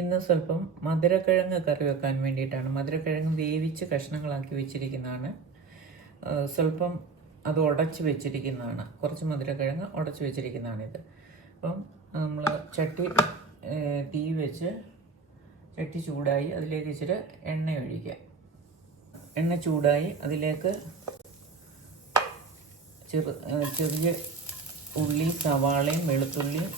ഇന്ന് സ്വല്പം മധുരക്കിഴങ്ങ് കറി വെക്കാൻ വേണ്ടിയിട്ടാണ്. മധുരക്കിഴങ്ങ് വേവിച്ച് കഷ്ണങ്ങളാക്കി വെച്ചിരിക്കുന്നതാണ്. സ്വല്പം അത് ഉടച്ച് വെച്ചിരിക്കുന്നതാണ്. കുറച്ച് മധുരക്കിഴങ്ങ് ഉടച്ച് വെച്ചിരിക്കുന്നതാണിത്. അപ്പം നമ്മൾ തീ വെച്ച് ചട്ടി ചൂടായി അതിലേക്ക് ഇച്ചിരി എണ്ണ ഒഴിക്കുക. എണ്ണ ചൂടായി അതിലേക്ക് ചെറിയ ഉള്ളി, സവാളയും വെളുത്തുള്ളിയും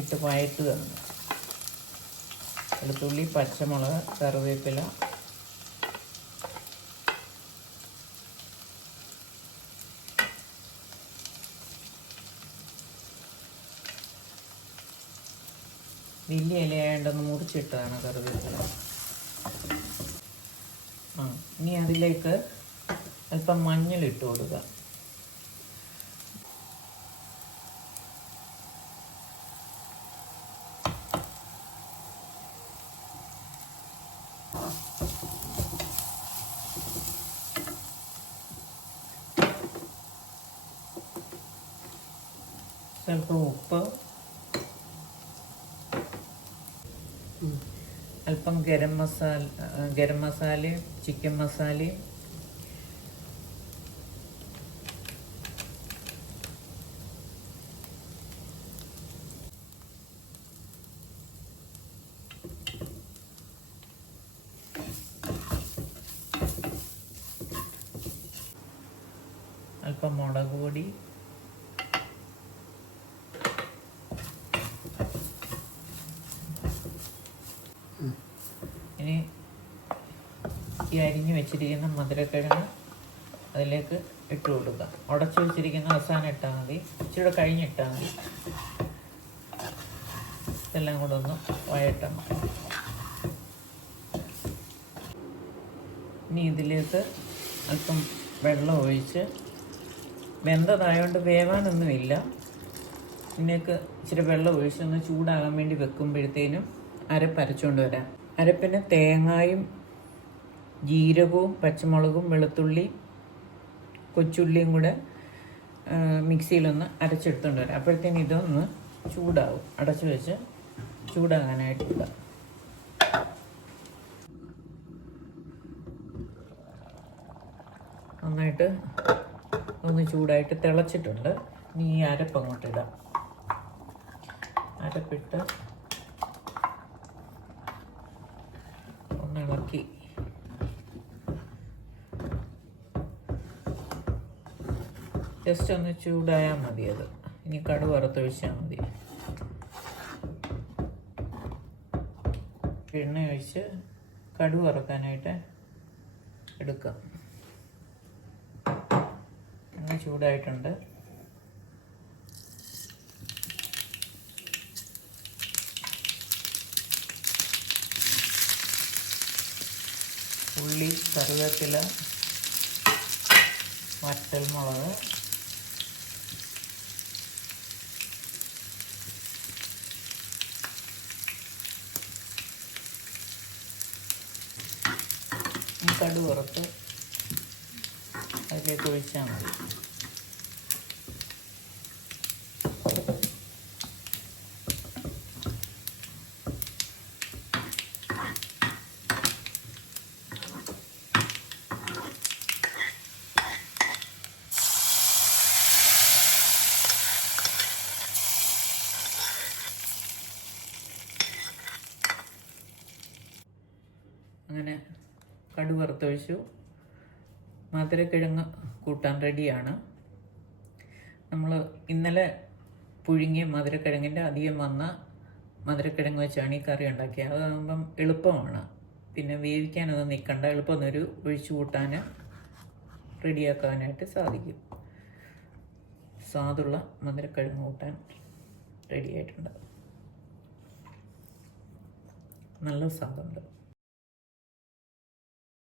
ഇട്ട് വഴറ്റുകയാണ്. വെളുത്തുള്ളി, പച്ചമുളക്, കറിവേപ്പില, വലിയ ഇലയായതുകൊണ്ടൊന്ന് മുറിച്ചിട്ടതാണ് കറിവേപ്പില. ഇനി അതിലേക്ക് അല്പം മഞ്ഞളിട്ട് കൊടുക്കുക. സ്വല്പം ഉപ്പ്, അല്പം ഗരം മസാലയും ചിക്കൻ മസാലയും, അല്പം മുളക് പൊടി, ഇനി ഈ അരിഞ്ഞു വെച്ചിരിക്കുന്ന മധുരക്കിഴങ്ങ് അതിലേക്ക് ഇട്ട് കൊടുക്കുക. ഉടച്ചു വെച്ചിരിക്കുന്ന അവസാനം ഇട്ടാൽ മതി, ഇച്ചിരി കഴിഞ്ഞിട്ടാൽ മതി. ഇതെല്ലാം കൂടെ ഒന്ന് വഴറ്റണം. ഇനി ഇതിലേക്ക് അല്പം വെള്ളം ഒഴിച്ച്, വെന്തതായതുകൊണ്ട് വേവാനൊന്നുമില്ല, ഇതിലേക്ക് ഇച്ചിരി വെള്ളം ഒഴിച്ചൊന്ന് ചൂടാകാൻ വേണ്ടി വെക്കുമ്പോഴത്തേനും അരപ്പരച്ചുകൊണ്ട് വരാം. അരപ്പിന് തേങ്ങായും ജീരകവും പച്ചമുളകും വെളുത്തുള്ളി കൊച്ചുള്ളിയും കൂടെ മിക്സിയിലൊന്ന് അരച്ചെടുത്തുകൊണ്ട് വരാം. അപ്പോഴത്തേനും ഇതൊന്ന് ചൂടാവും. അടച്ചു വെച്ച് ചൂടാകാനായിട്ട് ഇടാം. നന്നായിട്ട് ഒന്ന് ചൂടായിട്ട് തിളച്ചിട്ടുണ്ട്. ഇനി ഈ അരപ്പ് അങ്ങോട്ട് ഇടാം. അരപ്പിട്ട് ഒന്ന് ഇളക്കി ജസ്റ്റ് ഒന്ന് ചൂടായാൽ മതി. അത് ഇനി കടുക് വറുത്തൊഴിച്ചാൽ മതി. എണ്ണ ഒഴിച്ച് കടുക് വറുക്കാനായിട്ട് എടുക്കാം. എണ്ണ ചൂടായിട്ടുണ്ട്. ഉള്ളി, കറിവേപ്പില, വറ്റൽമുളക്, കടുക് വറുത്ത് അതിലേക്ക് ഒഴിച്ചാൽ മതി. അങ്ങനെ കടുക് വറുത്തൊഴിച്ചു. മധുരക്കിഴങ്ങ് കൂട്ടാൻ റെഡിയാണ്. നമ്മൾ ഇന്നലെ പുഴുങ്ങിയ മധുരക്കിഴങ്ങിൻ്റെ അധികം വന്ന മധുരക്കിഴങ്ങ് വെച്ചാണ് ഈ കറി ഉണ്ടാക്കിയത്. അതാകുമ്പം എളുപ്പമാണ്, പിന്നെ വേവിക്കാനൊന്നും നിൽക്കണ്ട. എളുപ്പം ഒരു ഒഴിച്ചു കൂട്ടാൻ റെഡിയാക്കാനായിട്ട് സാധിക്കും. സ്വാദുള്ള മധുരക്കിഴങ്ങ് കൂട്ടാൻ റെഡിയായിട്ടുണ്ട്. നല്ല സ്വാദുണ്ട്.